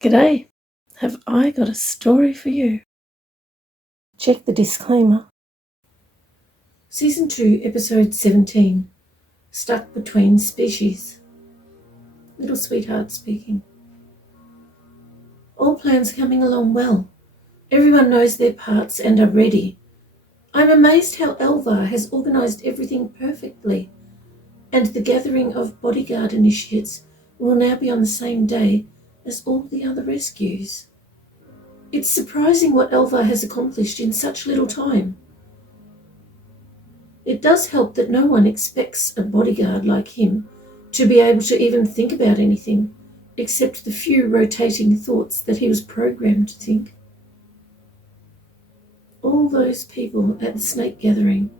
G'day, have I got a story for you? Check the disclaimer. Season 2, Episode 17, Stuck Between Species. Little Sweetheart speaking. All plans coming along well. Everyone knows their parts and are ready. I'm amazed how Elvar has organised everything perfectly, and the gathering of bodyguard initiates will now be on the same day as all the other rescues. It's surprising what Elvar has accomplished in such little time. It does help that no one expects a bodyguard like him to be able to even think about anything, except the few rotating thoughts that he was programmed to think. All those people at the snake gathering,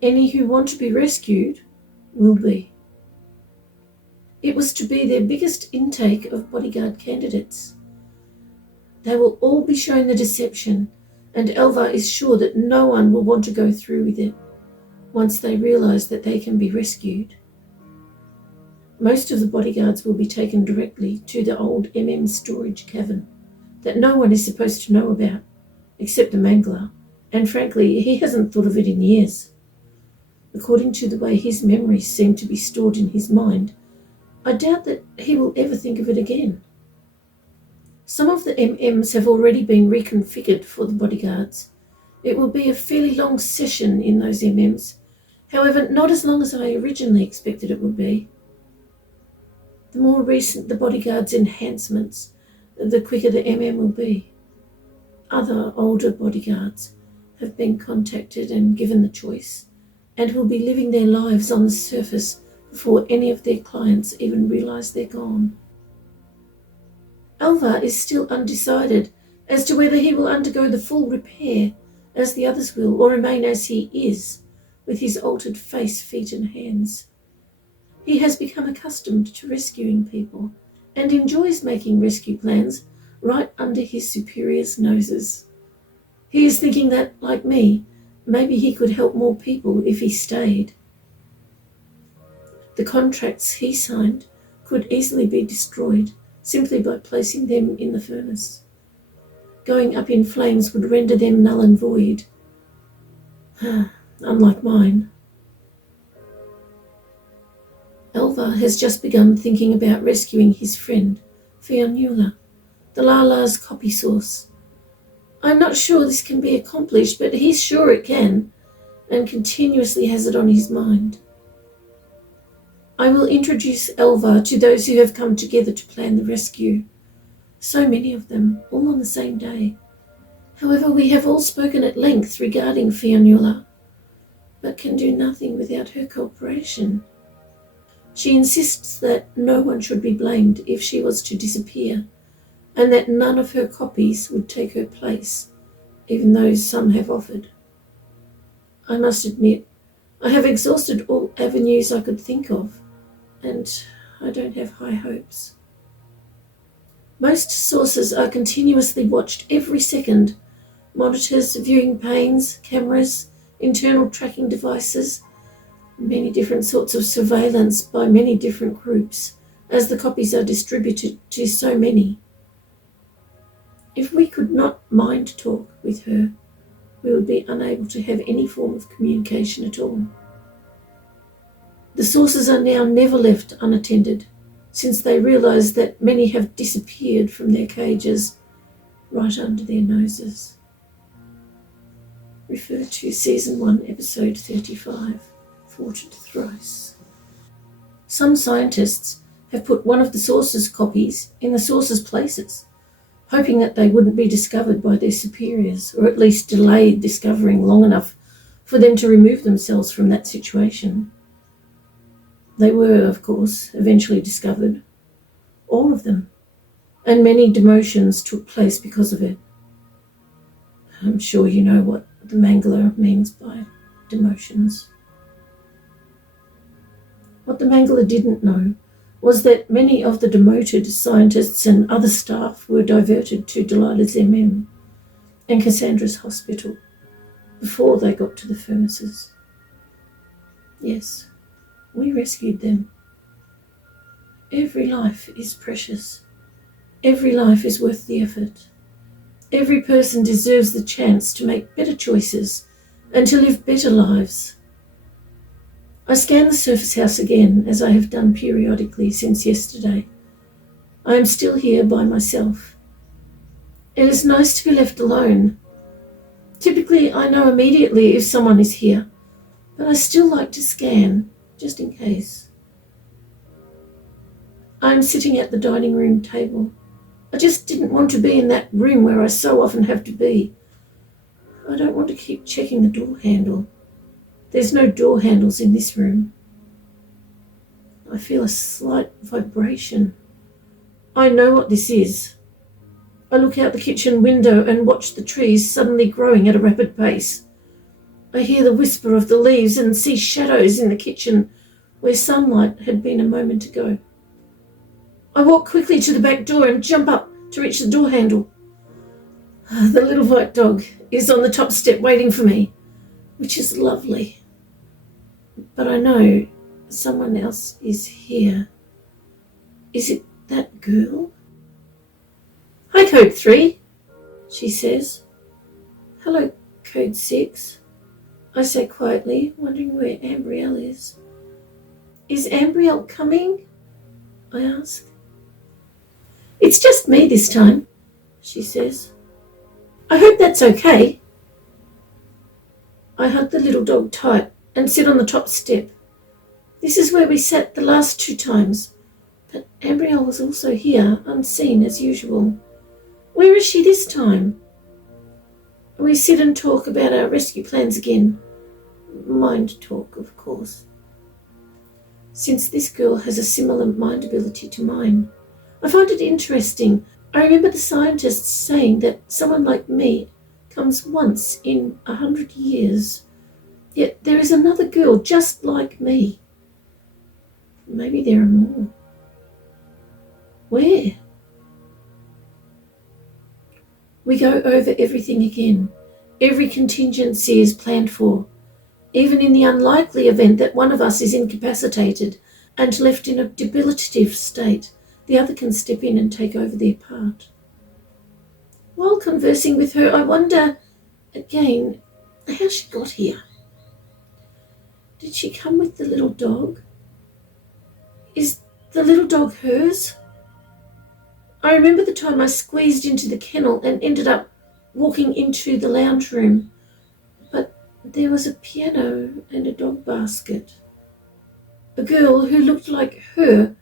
any who want to be rescued, will be. It was to be their biggest intake of bodyguard candidates. They will all be shown the deception, and Elvar is sure that no one will want to go through with it once they realise that they can be rescued. Most of the bodyguards will be taken directly to the old storage cavern that no one is supposed to know about, except the Mangler, and frankly, he hasn't thought of it in years. According to the way his memories seem to be stored in his mind, I doubt that he will ever think of it again. Some of the MMs have already been reconfigured for the bodyguards. It will be a fairly long session in those MMs, however, not as long as I originally expected it would be. The more recent the bodyguard's enhancements, the quicker the MM will be. Other older bodyguards have been contacted and given the choice, and will be living their lives on the surface before any of their clients even realise they're gone. Elvar is still undecided as to whether he will undergo the full repair as the others will, or remain as he is, with his altered face, feet and hands. He has become accustomed to rescuing people, and enjoys making rescue plans right under his superiors' noses. He is thinking that, like me, maybe he could help more people if he stayed. The contracts he signed could easily be destroyed simply by placing them in the furnace. Going up in flames would render them null and void. Unlike mine. Elvar has just begun thinking about rescuing his friend, Fionnuala, the Lala's copy source. I'm not sure this can be accomplished, but he's sure it can, and continuously has it on his mind. I will introduce Elvar to those who have come together to plan the rescue. So many of them, all on the same day. However, we have all spoken at length regarding Fionnuala, but can do nothing without her cooperation. She insists that no one should be blamed if she was to disappear, and that none of her copies would take her place, even though some have offered. I must admit, I have exhausted all avenues I could think of, and I don't have high hopes. Most sources are continuously watched every second. Monitors, viewing panes, cameras, internal tracking devices, many different sorts of surveillance by many different groups, as the copies are distributed to so many. If we could not mind talk with her, we would be unable to have any form of communication at all. The sources are now never left unattended, since they realise that many have disappeared from their cages right under their noses. Refer to Season 1, Episode 35, Fortune Thrice. Some scientists have put one of the source's copies in the source's places, hoping that they wouldn't be discovered by their superiors, or at least delayed discovering long enough for them to remove themselves from that situation. They were, of course, eventually discovered. All of them. And many demotions took place because of it. I'm sure you know what the Mangler means by demotions. What the Mangler didn't know was that many of the demoted scientists and other staff were diverted to Delilah's MM and Cassandra's hospital before they got to the furnaces. Yes, we rescued them. Every life is precious, Every life is worth the effort. Every person deserves the chance to make better choices and to live better lives. I scan the surface house again, as I have done periodically since yesterday. I am still here by myself. It is nice to be left alone. Typically, I know immediately if someone is here, but I still like to scan, just in case. I am sitting at the dining room table. I just didn't want to be in that room where I so often have to be. I don't want to keep checking the door handle. There's no door handles in this room. I feel a slight vibration. I know what this is. I look out the kitchen window and watch the trees suddenly growing at a rapid pace. I hear the whisper of the leaves and see shadows in the kitchen where sunlight had been a moment ago. I walk quickly to the back door and jump up to reach the door handle. The little white dog is on the top step waiting for me, which is lovely. But I know someone else is here. Is it that girl? Hi, Code 3, she says. Hello, Code 6, I say quietly, wondering where Ambrielle is. Is Ambrielle coming? I ask. It's just me this time, she says. I hope that's okay. I hug the little dog tight and sit on the top step. This is where we sat the last 2 times, but Ambrielle was also here, unseen as usual. Where is she this time? We sit and talk about our rescue plans again. Mind talk, of course. Since this girl has a similar mind ability to mine, I find it interesting. I remember the scientists saying that someone like me comes once in 100 years. Yet there is another girl just like me. Maybe there are more. Where? We go over everything again. Every contingency is planned for. Even in the unlikely event that one of us is incapacitated and left in a debilitative state, the other can step in and take over their part. While conversing with her, I wonder, again, how she got here. Did she come with the little dog? Is the little dog hers? I remember the time I squeezed into the kennel and ended up walking into the lounge room, but there was a piano and a dog basket. A girl who looked like her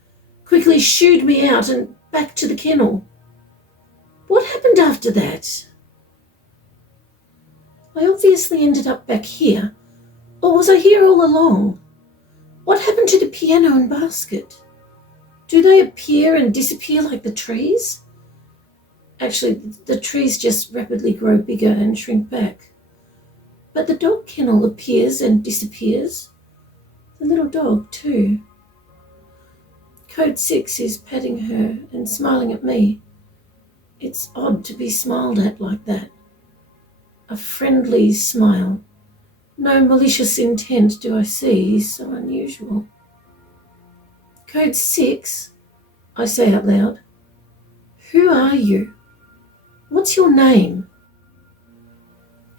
quickly shooed me out and back to the kennel. What happened after that? I obviously ended up back here, or was I here all along? What happened to the piano and basket? Do they appear and disappear like the trees? Actually, the trees just rapidly grow bigger and shrink back. But the dog kennel appears and disappears. The little dog, too. Code 6 is patting her and smiling at me. It's odd to be smiled at like that. A friendly smile. No malicious intent do I see, so unusual. Code 6, I say out loud. Who are you? What's your name?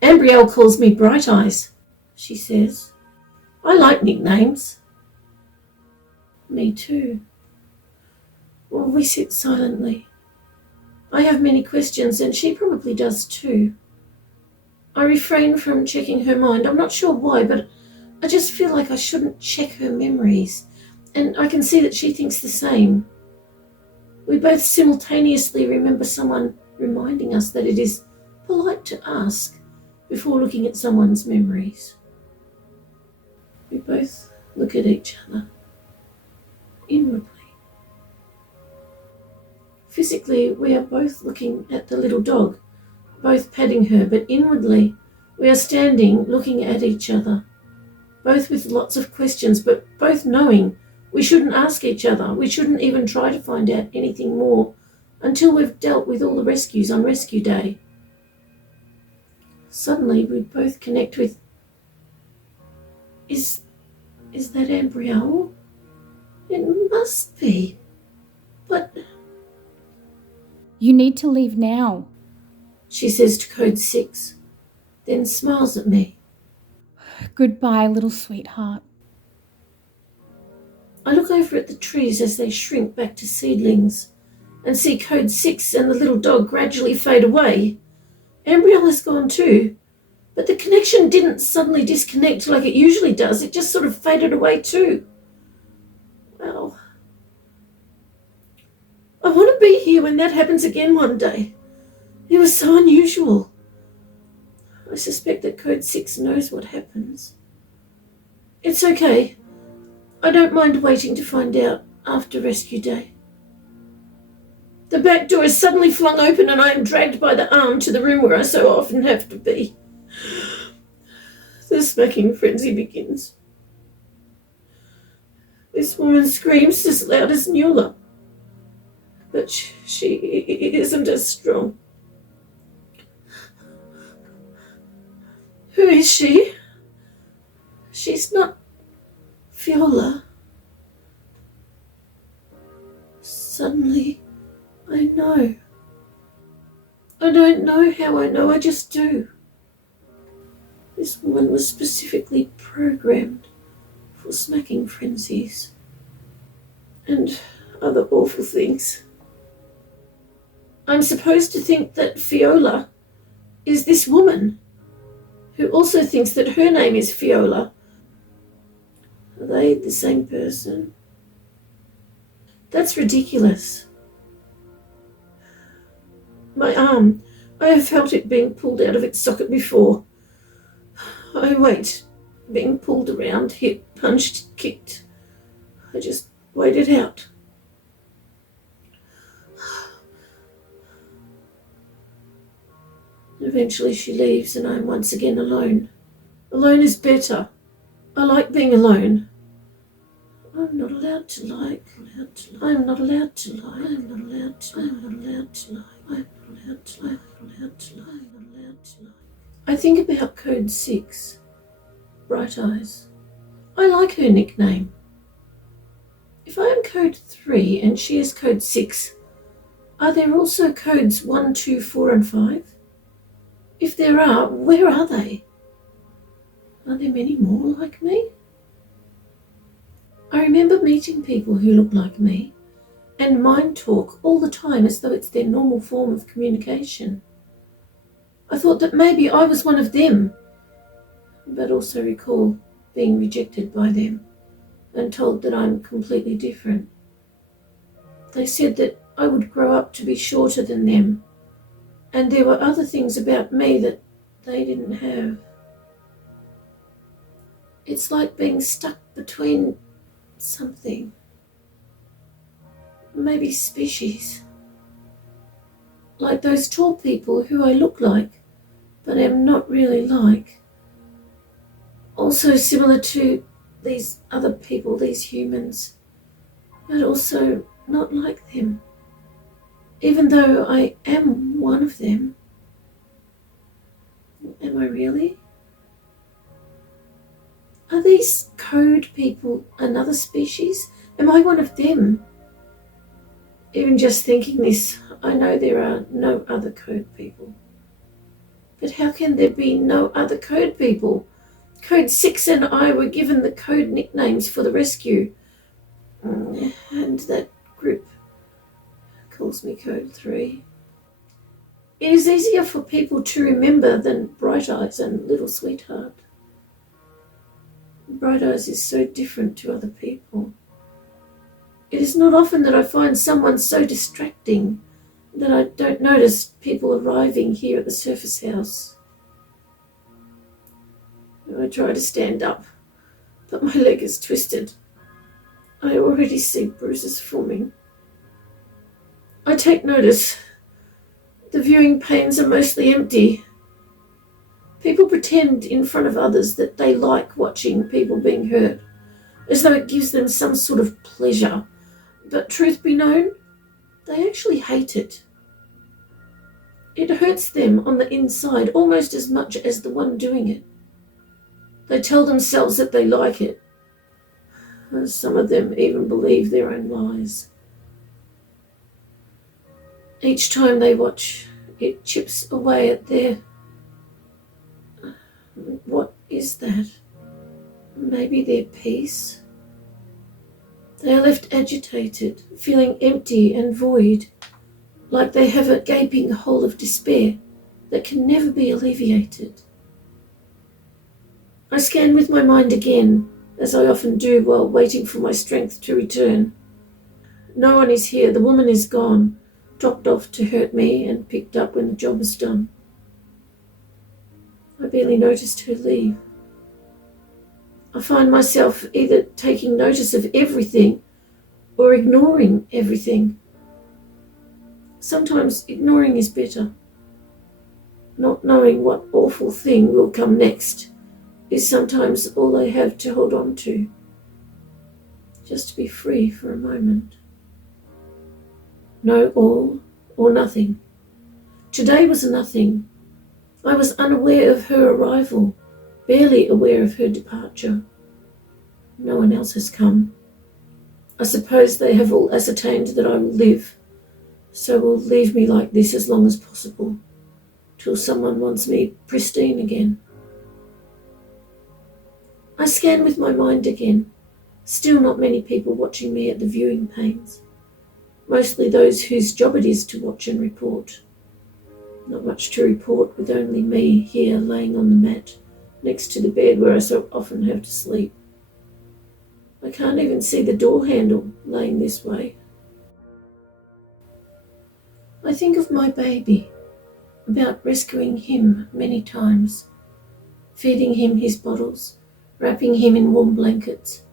Ambrielle calls me Bright Eyes, she says. I like nicknames. Me too. Well, we sit silently. I have many questions, and she probably does too. I refrain from checking her mind. I'm not sure why, but I just feel like I shouldn't check her memories, and I can see that she thinks the same. We both simultaneously remember someone reminding us that it is polite to ask before looking at someone's memories. We both look at each other inwardly. Physically, we are both looking at the little dog, both patting her, but inwardly, we are standing looking at each other, both with lots of questions, but both knowing we shouldn't ask each other. We shouldn't even try to find out anything more until we've dealt with all the rescues on rescue day. Suddenly, we both connect with, Is that Ambrielle? It must be. But You need to leave now, she says to Code 6, then smiles at me. Goodbye, little sweetheart. I look over at the trees as they shrink back to seedlings and see Code 6 and the little dog gradually fade away. Ambrielle has gone too, but the connection didn't suddenly disconnect like it usually does. It just sort of faded away too. Well, I want to be here when that happens again one day. It was so unusual. I suspect that Code 6 knows what happens. It's okay. I don't mind waiting to find out after rescue day. The back door is suddenly flung open and I am dragged by the arm to the room where I so often have to be. The smacking frenzy begins. This woman screams as loud as Nuala, but she isn't as strong. Who is she? She's not Fiola. Suddenly, I know. I don't know how I know, I just do. This woman was specifically programmed for smacking frenzies and other awful things. I'm supposed to think that Fiola is this woman, who also thinks that her name is Fiola. Are they the same person? That's ridiculous. My arm, I have felt it being pulled out of its socket before. I wait, being pulled around, hit, punched, kicked. I just wait it out. Eventually she leaves and I am once again alone. Alone is better. I like being alone. I'm not allowed to like. I'm not allowed to lie. I'm not allowed to. I'm not allowed to lie. I'm not allowed to lie. I'm not allowed to lie. I'm not allowed to lie. I think about Code 6. Bright Eyes. I like her nickname. If I am Code 3 and she is Code 6, are there also Codes 1, 2, 4 and 5? If there are, where are they? Are there many more like me? I remember meeting people who look like me and mind talk all the time as though it's their normal form of communication. I thought that maybe I was one of them, but also recall being rejected by them and told that I'm completely different. They said that I would grow up to be shorter than them, and there were other things about me that they didn't have. It's like being stuck between something. Maybe species. Like those tall people who I look like, but am not really like. Also similar to these other people, these humans, but also not like them. Even though I am one of them. Am I really? Are these code people another species? Am I one of them? Even just thinking this, I know there are no other code people. But how can there be no other code people? Code 6 and I were given the code nicknames for the rescue. And that group calls me Code 3. It is easier for people to remember than Bright Eyes and Little Sweetheart. Bright Eyes is so different to other people. It is not often that I find someone so distracting that I don't notice people arriving here at the surface house. I try to stand up, but my leg is twisted. I already see bruises forming. I take notice. The viewing panes are mostly empty. People pretend in front of others that they like watching people being hurt, as though it gives them some sort of pleasure. But truth be known, they actually hate it. It hurts them on the inside almost as much as the one doing it. They tell themselves that they like it. Some of them even believe their own lies. Each time they watch, it chips away at their... What is that? Maybe their peace? They are left agitated, feeling empty and void, like they have a gaping hole of despair that can never be alleviated. I scan with my mind again, as I often do while waiting for my strength to return. No one is here. The woman is gone, dropped off to hurt me and picked up when the job is done. I barely noticed her leave. I find myself either taking notice of everything or ignoring everything. Sometimes ignoring is better. Not knowing what awful thing will come next is sometimes all I have to hold on to. Just to be free for a moment. No all or nothing. Today was nothing. I was unaware of her arrival, barely aware of her departure. No one else has come. I suppose they have all ascertained that I will live, so will leave me like this as long as possible, till someone wants me pristine again. I scan with my mind again. Still not many people watching me at the viewing panes. Mostly those whose job it is to watch and report. Not much to report, with only me here laying on the mat next to the bed where I so often have to sleep. I can't even see the door handle laying this way. I think of my baby, about rescuing him many times, feeding him his bottles, wrapping him in warm blankets,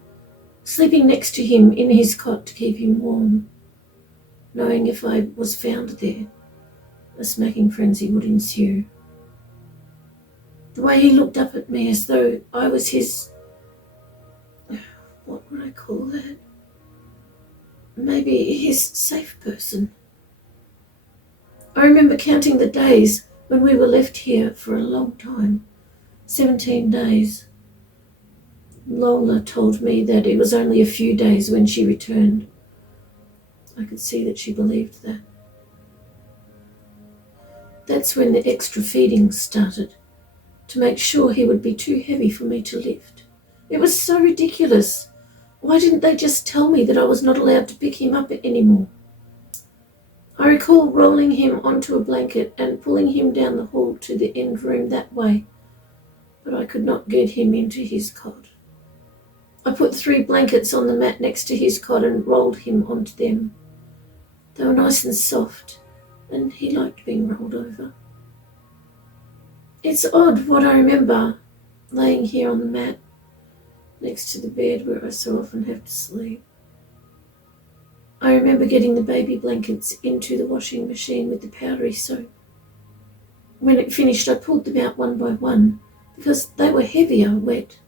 sleeping next to him in his cot to keep him warm, knowing if I was found there, a smacking frenzy would ensue. The way he looked up at me as though I was his... what would I call that? Maybe his safe person. I remember counting the days when we were left here for a long time, 17 days. Lola told me that it was only a few days when she returned. I could see that she believed that. That's when the extra feeding started, to make sure he would be too heavy for me to lift. It was so ridiculous. Why didn't they just tell me that I was not allowed to pick him up anymore? I recall rolling him onto a blanket and pulling him down the hall to the end room that way, but I could not get him into his cot. I put 3 blankets on the mat next to his cot and rolled him onto them. They were nice and soft, and he liked being rolled over. It's odd what I remember laying here on the mat next to the bed where I so often have to sleep. I remember getting the baby blankets into the washing machine with the powdery soap. When it finished, I pulled them out one by one because they were heavier wet.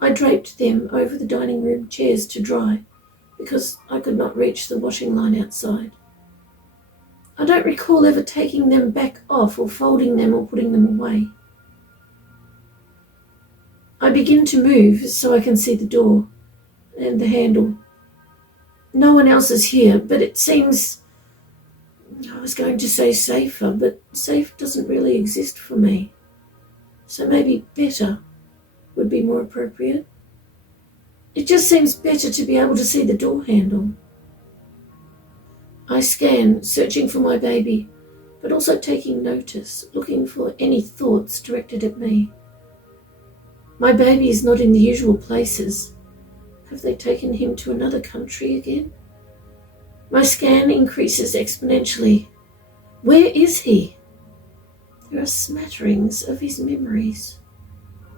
I draped them over the dining room chairs to dry because I could not reach the washing line outside. I don't recall ever taking them back off or folding them or putting them away. I begin to move so I can see the door and the handle. No one else is here, but it seems, I was going to say safer, but safe doesn't really exist for me. So maybe better would be more appropriate. It just seems better to be able to see the door handle. I scan, searching for my baby, but also taking notice, looking for any thoughts directed at me. My baby is not in the usual places. Have they taken him to another country again? My scan increases exponentially. Where is he? There are smatterings of his memories.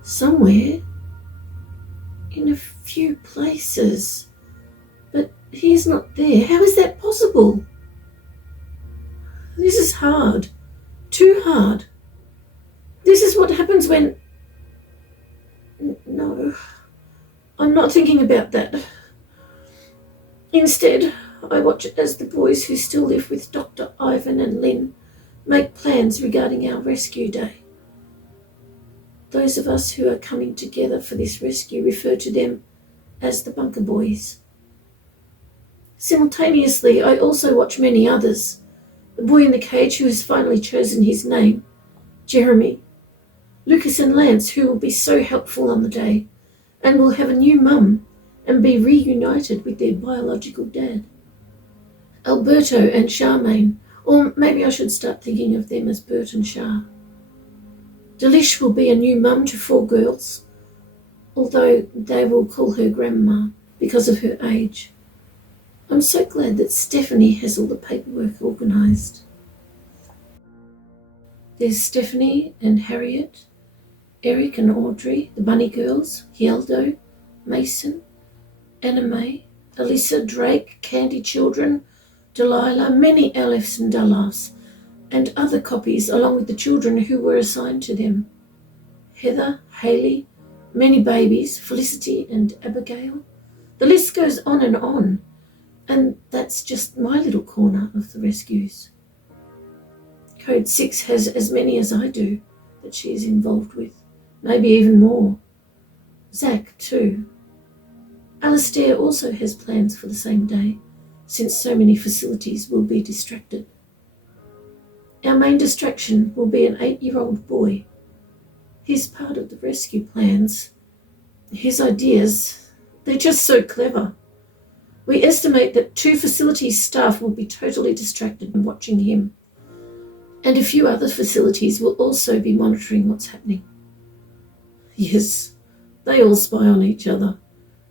Somewhere. In a few places. But he is not there. How is that possible? This is hard. Too hard. This is what happens when... No, I'm not thinking about that. Instead, I watch as the boys who still live with Dr. Ivan and Lynn make plans regarding our rescue day. Those of us who are coming together for this rescue refer to them as the bunker boys. Simultaneously, I also watch many others, the boy in the cage who has finally chosen his name, Jeremy, Lucas and Lance, who will be so helpful on the day, and will have a new mum and be reunited with their biological dad. Alberto and Charmaine, or maybe I should start thinking of them as Bert and Char. Delish will be a new mum to 4 girls, although they will call her Grandma because of her age. I'm so glad that Stephanie has all the paperwork organised. There's Stephanie and Harriet, Eric and Audrey, the Bunny Girls, Hieldo, Mason, Anna May, Alyssa, Drake, Candy Children, Delilah, many Aleph and Dallas, and other copies along with the children who were assigned to them. Heather, Haley, many babies, Felicity and Abigail. The list goes on, and that's just my little corner of the rescues. Code 6 has as many as I do that she is involved with, maybe even more. Zach, too. Alastair also has plans for the same day, since so many facilities will be distracted. Our main distraction will be an 8-year-old boy. He's part of the rescue plans. His ideas, they're just so clever. We estimate that 2 facilities staff will be totally distracted in watching him, and a few other facilities will also be monitoring what's happening. Yes, they all spy on each other,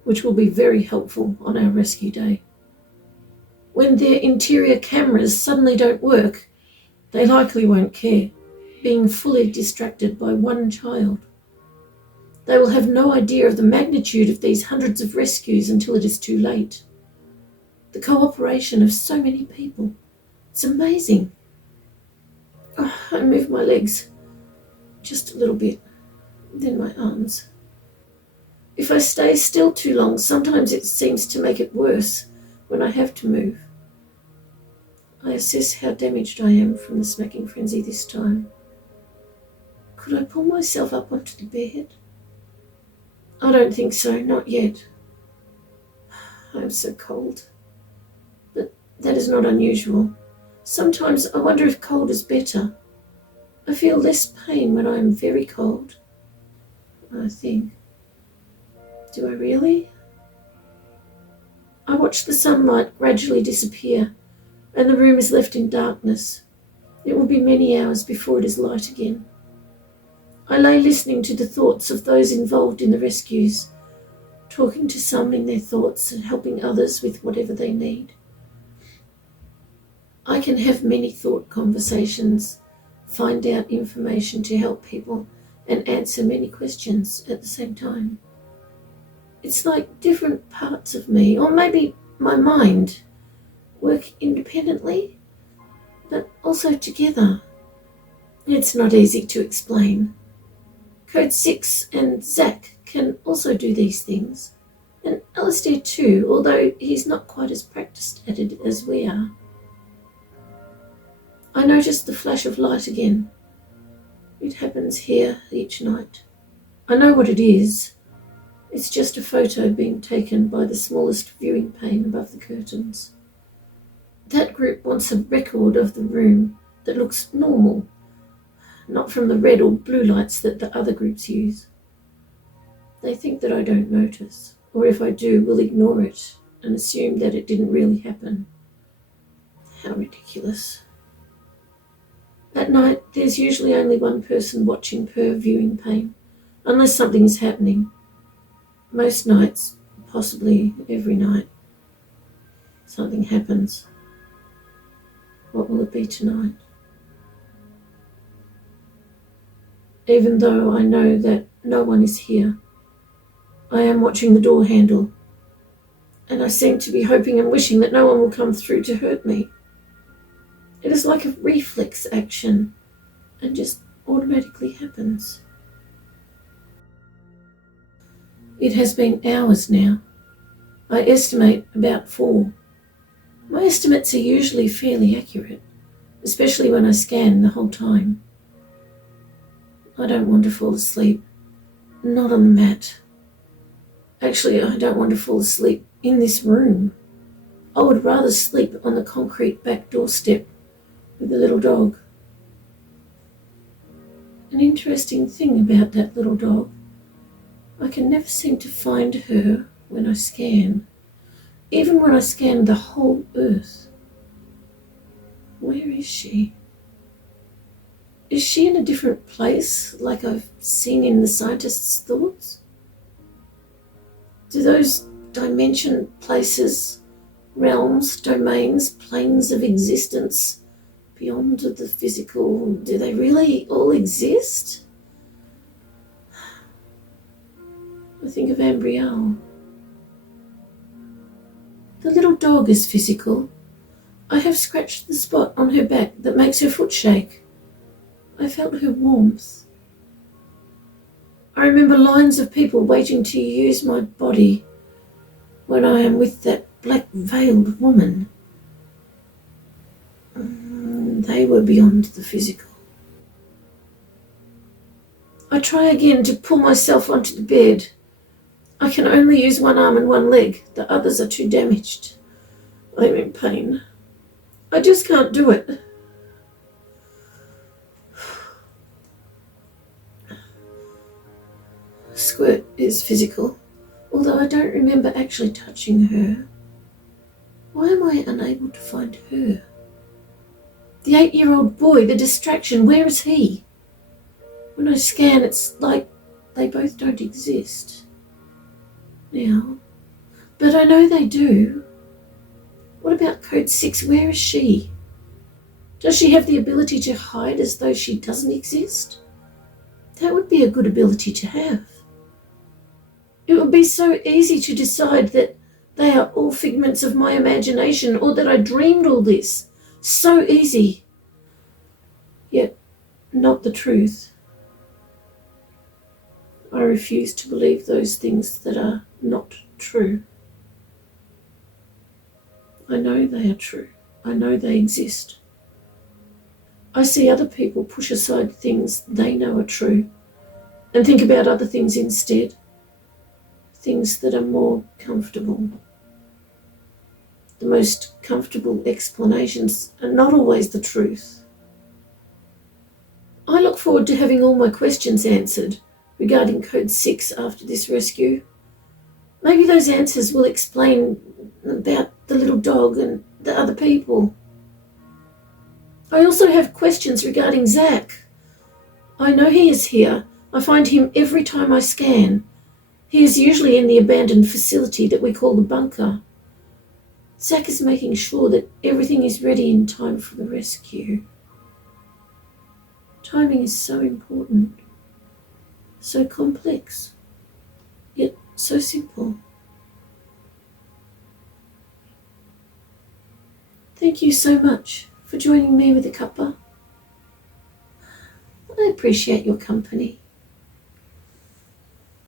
which will be very helpful on our rescue day. When their interior cameras suddenly don't work, they likely won't care, being fully distracted by one child. They will have no idea of the magnitude of these hundreds of rescues until it is too late. The cooperation of so many people, it's amazing. Oh, I move my legs just a little bit, then my arms. If I stay still too long, sometimes it seems to make it worse when I have to move. I assess how damaged I am from the smacking frenzy this time. Could I pull myself up onto the bed? I don't think so, not yet. I'm so cold. But that is not unusual. Sometimes I wonder if cold is better. I feel less pain when I am very cold, I think. Do I really? I watch the sunlight gradually disappear, and the room is left in darkness. It will be many hours before it is light again. I lay listening to the thoughts of those involved in the rescues, talking to some in their thoughts and helping others with whatever they need. I can have many thought conversations, find out information to help people, and answer many questions at the same time. It's like different parts of me, or maybe my mind, work independently, but also together. It's not easy to explain. Code 6 and Zach can also do these things, and Alastair too, although he's not quite as practiced at it as we are. I noticed the flash of light again. It happens here each night. I know what it is. It's just a photo being taken by the smallest viewing pane above the curtains. That group wants a record of the room that looks normal, not from the red or blue lights that the other groups use. They think that I don't notice, or if I do, will ignore it and assume that it didn't really happen. How ridiculous. At night, there's usually only one person watching per viewing pane, unless something is happening. Most nights, possibly every night, something happens. What will it be tonight? Even though I know that no one is here, I am watching the door handle, and I seem to be hoping and wishing that no one will come through to hurt me. It is like a reflex action, and just automatically happens. It has been hours now. I estimate about 4. My estimates are usually fairly accurate, especially when I scan the whole time. I don't want to fall asleep. Not on the mat. Actually, I don't want to fall asleep in this room. I would rather sleep on the concrete back doorstep, with the little dog. An interesting thing about that little dog, I can never seem to find her when I scan, even when I scan the whole earth. Where is she? Is she in a different place, like I've seen in the scientist's thoughts? Do those dimension places, realms, domains, planes of existence beyond the physical, do they really all exist? I think of Ambrielle. The little dog is physical. I have scratched the spot on her back that makes her foot shake. I felt her warmth. I remember lines of people waiting to use my body when I am with that black-veiled woman. They were beyond the physical. I try again to pull myself onto the bed. I can only use one arm and one leg. The others are too damaged. I'm in pain. I just can't do it. Squirt is physical, although I don't remember actually touching her. Why am I unable to find her? The 8-year-old boy, the distraction, where is he? When I scan, it's like they both don't exist now. But I know they do. What about Code 6? Where is she? Does she have the ability to hide as though she doesn't exist? That would be a good ability to have. It would be so easy to decide that they are all figments of my imagination or that I dreamed all this. So easy. Yet not the truth. I refuse to believe those things that are not true. I know they are true. I know they exist. I see other people push aside things they know are true and think about other things instead. Things that are more comfortable. The most comfortable explanations are not always the truth. I look forward to having all my questions answered regarding Code 6 after this rescue. Maybe those answers will explain about the little dog and the other people. I also have questions regarding Zach. I know he is here. I find him every time I scan. He is usually in the abandoned facility that we call the bunker. Zach is making sure that everything is ready in time for the rescue. Timing is so important, so complex, yet so simple. Thank you so much for joining me with a cuppa. I appreciate your company.